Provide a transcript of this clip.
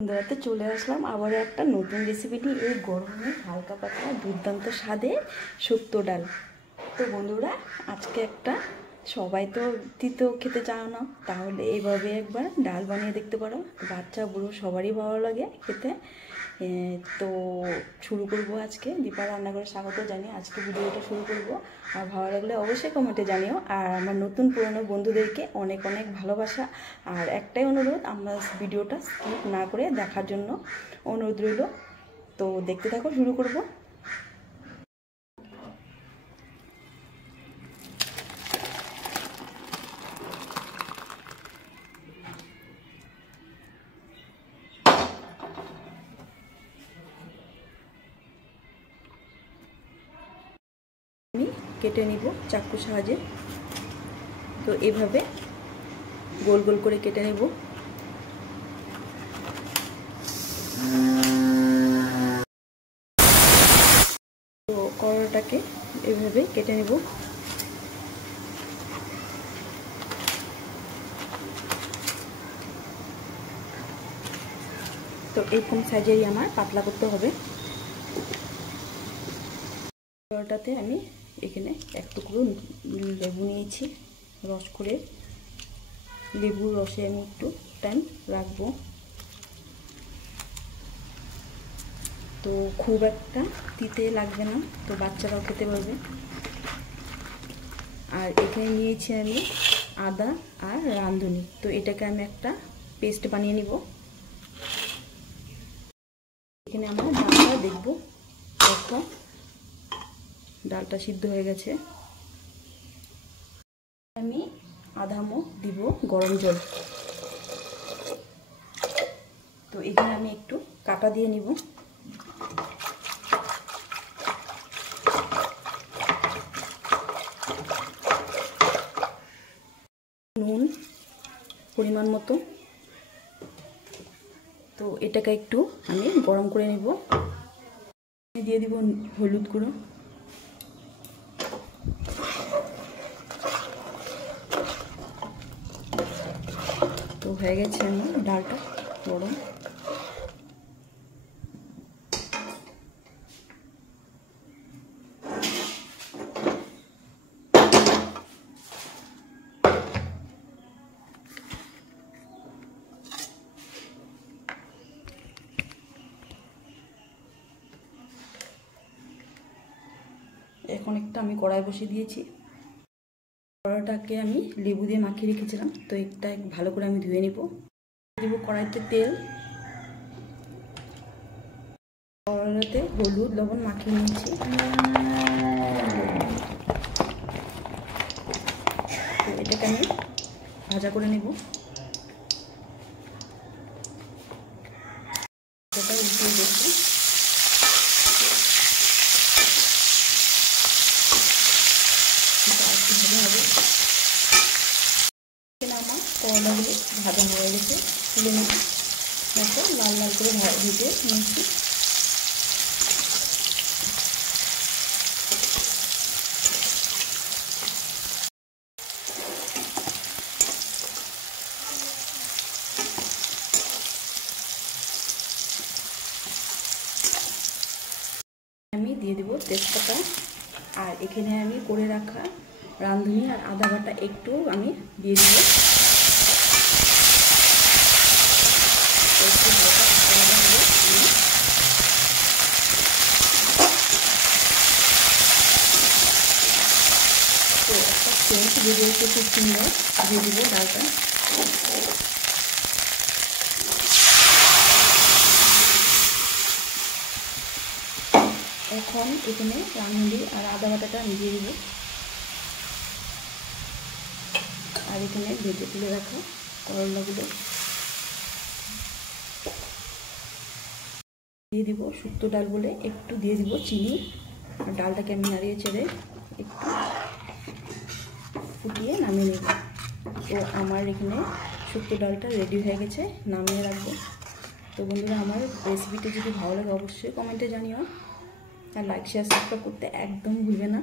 বন্ধুরাতে চলে আসলাম আবারও একটা নতুন রেসিপি নিয়ে। এই গরমে হালকা পাতলা দুর্দান্ত স্বাদে শুক্তো ডাল। তো বন্ধুরা আজকে একটা, সবাই তো তিতো খেতে চাও না, তাহলে এইভাবে একবার ডাল বানিয়ে দেখতে পারো। বাচ্চা বুড়ো সবারই ভালো লাগে খেতে। তো শুরু করবো আজকে। দীপা রান্নাঘরে স্বাগত জানিয়ে আজকে ভিডিওটা শুরু করব। আর ভালো লাগলে অবশ্যই কমেন্টে জানিও। আর আমার নতুন পুরনো বন্ধুদেরকে অনেক অনেক ভালোবাসা। আর একটাই অনুরোধ, আমার ভিডিওটা স্কিপ না করে দেখার জন্য অনুরোধ রইল। তো দেখতে থাকো, শুরু করব। আমি কেটে নিব চাকুর সাহায্যে। তো এভাবে গোল গোল করে কেটে নেব। তো করলাটাকে এভাবে কেটে নেব। তো এইরকম সাইজেরই আমার পাতলা করতে হবে। করলাটাতে আমি এখানে এক টুকরো লেবু নিয়েছি, রস করে। লেবুর রসে আমি একটু টাইম রাখবো। তো খুব একটা তিতে লাগবে না, তো বাচ্চারাও খেতে পারবে। আর এখানে নিয়েছি আমি আদা আর রাঁধুনি। তো এটাকে আমি একটা পেস্ট বানিয়ে নিব। এখানে আমার ডালটা দেখবো, দেখো ডালটা সিদ্ধ হয়ে গেছে। আমি আধা মগ দিব গরম জল। তো এখানে আমি একটু কাটা দিয়ে নিব। নুন পরিমাণ মতো। তো এটাকে একটু আমি গরম করে নিব। দিয়ে দিব হলুদ গুঁড়ো। তো হয়ে গেছে আমার ডালটা গরম। এখন একটা আমি কড়াই বসিয়ে দিয়েছি। কড়াইটাকে আমি লেবু দিয়ে মাখিয়ে রেখেছিলাম। তো এটা ভালো করে আমি ধুয়ে নিব। দিব কড়াইতে তেল। কড়াইতে হলুদ লবণ মাখিয়ে নিয়েছি। তো এটাকে আমি ভাজা করে নেব। এটা উল্টিয়ে দেখবো। হবে আমার করলাগুলো ভাজা হয়ে গেছে, তুলে নেব। দেখো লাল লাল করে ভেজে নিয়েছি। আমি দিয়ে দেবো তেজপাতা। আর এখানে আমি করে রাখা রাঁধুনি আর আদা বাটা একটু আমি দিয়ে দিব। তো একটা সেন্ট বেরিয়েছে খুব সুন্দর। দিয়ে দিব ডালটা। এখন এখানে রাঁধুনি আর আদা বাটাটা আমি দিয়ে দিব। আর এখানে ভেজে তুলে রাখা করলাগুলো দিয়ে দিব। শুক্তো ডাল বলে একটু দিয়ে দিব চিনি। আর ডালটাকে আমি নাড়িয়ে চেড়ে একটু ফুটিয়ে নামিয়ে নেব। তো আমার এখানে শুক্তো ডালটা রেডি হয়ে গেছে, নামিয়ে রাখবো। তো বন্ধুরা আমার রেসিপিটা যদি ভালো লাগে অবশ্যই কমেন্টে জানিও। আর লাইক শেয়ার সাবস্ক্রাইব করতে একদম ভুলবে না।